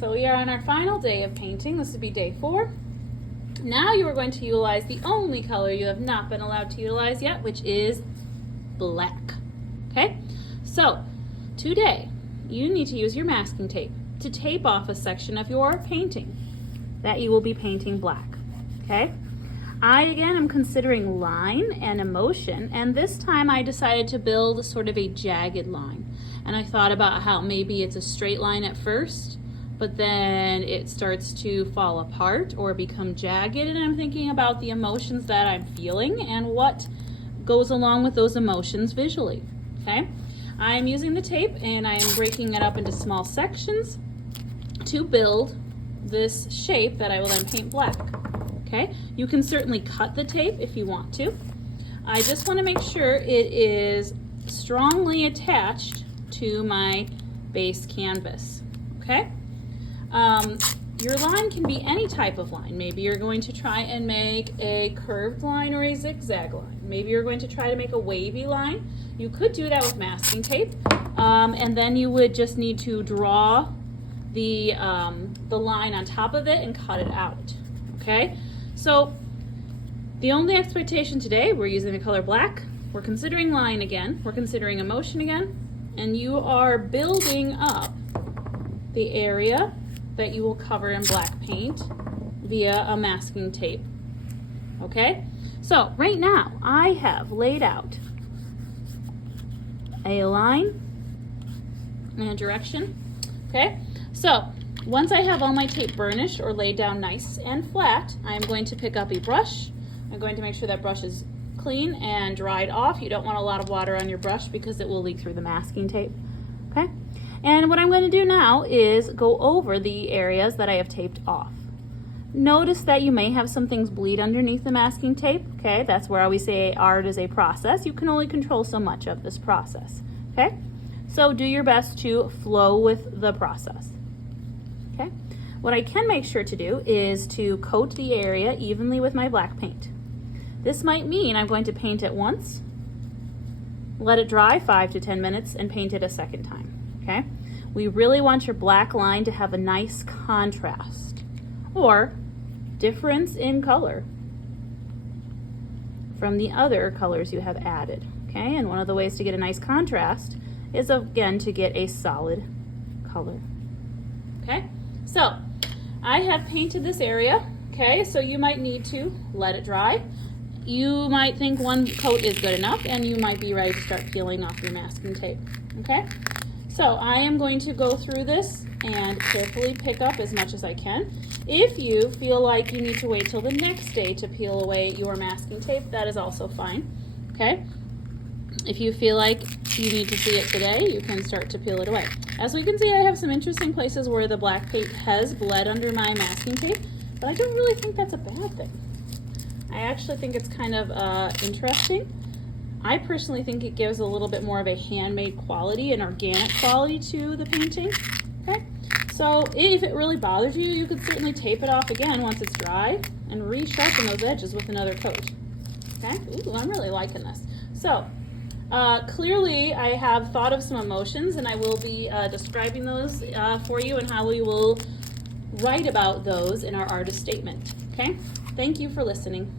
so we are on our final day of painting. This would be day 4. Now you are going to utilize the only color you have not been allowed to utilize yet, which is black. Okay, so today you need to use your masking tape to tape off a section of your painting that you will be painting black. Okay, I again am considering line and emotion, and this time I decided to build sort of a jagged line. And I thought about how maybe it's a straight line at first, but then it starts to fall apart or become jagged, and I'm thinking about the emotions that I'm feeling and what goes along with those emotions visually. Okay, I'm using the tape and I'm breaking it up into small sections to build this shape that I will then paint black. Okay, you can certainly cut the tape if you want to. I just want to make sure it is strongly attached to my base canvas. Okay, your line can be any type of line. Maybe you're going to try and make a curved line or a zigzag line. Maybe you're going to try to make a wavy line. You could do that with masking tape, and then you would just need to draw the line on top of it and cut it out. Okay, so the only expectation today, we're using the color black, we're considering line again, we're considering emotion again, and you are building up the area that you will cover in black paint via a masking tape. Okay, so right now I have laid out a line and a direction. Okay, so once I have all my tape burnished or laid down nice and flat, I'm going to pick up a brush. I'm going to make sure that brush is clean and dried off. You don't want a lot of water on your brush because it will leak through the masking tape. Okay, and what I'm going to do now is go over the areas that I have taped off. Notice that you may have some things bleed underneath the masking tape. Okay, that's where we say art is a process. You can only control so much of this process. Okay, so do your best to flow with the process. Okay, what I can make sure to do is to coat the area evenly with my black paint. This might mean I'm going to paint it once, let it dry 5 to 10 minutes, and paint it a second time. Okay, we really want your black line to have a nice contrast or difference in color from the other colors you have added. Okay, and one of the ways to get a nice contrast is again to get a solid color. Okay, so I have painted this area. Okay, so you might need to let it dry. You might think one coat is good enough, and you might be ready to start peeling off your masking tape. Okay, so I am going to go through this and carefully pick up as much as I can. If you feel like you need to wait till the next day to peel away your masking tape, that is also fine. Okay, if you feel like you need to see it today, you can start to peel it away. As we can see, I have some interesting places where the black paint has bled under my masking tape, but I don't really think that's a bad thing. I actually think it's kind of interesting. I personally think it gives a little bit more of a handmade quality and organic quality to the painting. Okay, so if it really bothers you, you could certainly tape it off again once it's dry and resharpen those edges with another coat. Okay, ooh, I'm really liking this. So clearly I have thought of some emotions, and I will be describing those for you and how we will write about those in our artist statement. Okay, thank you for listening.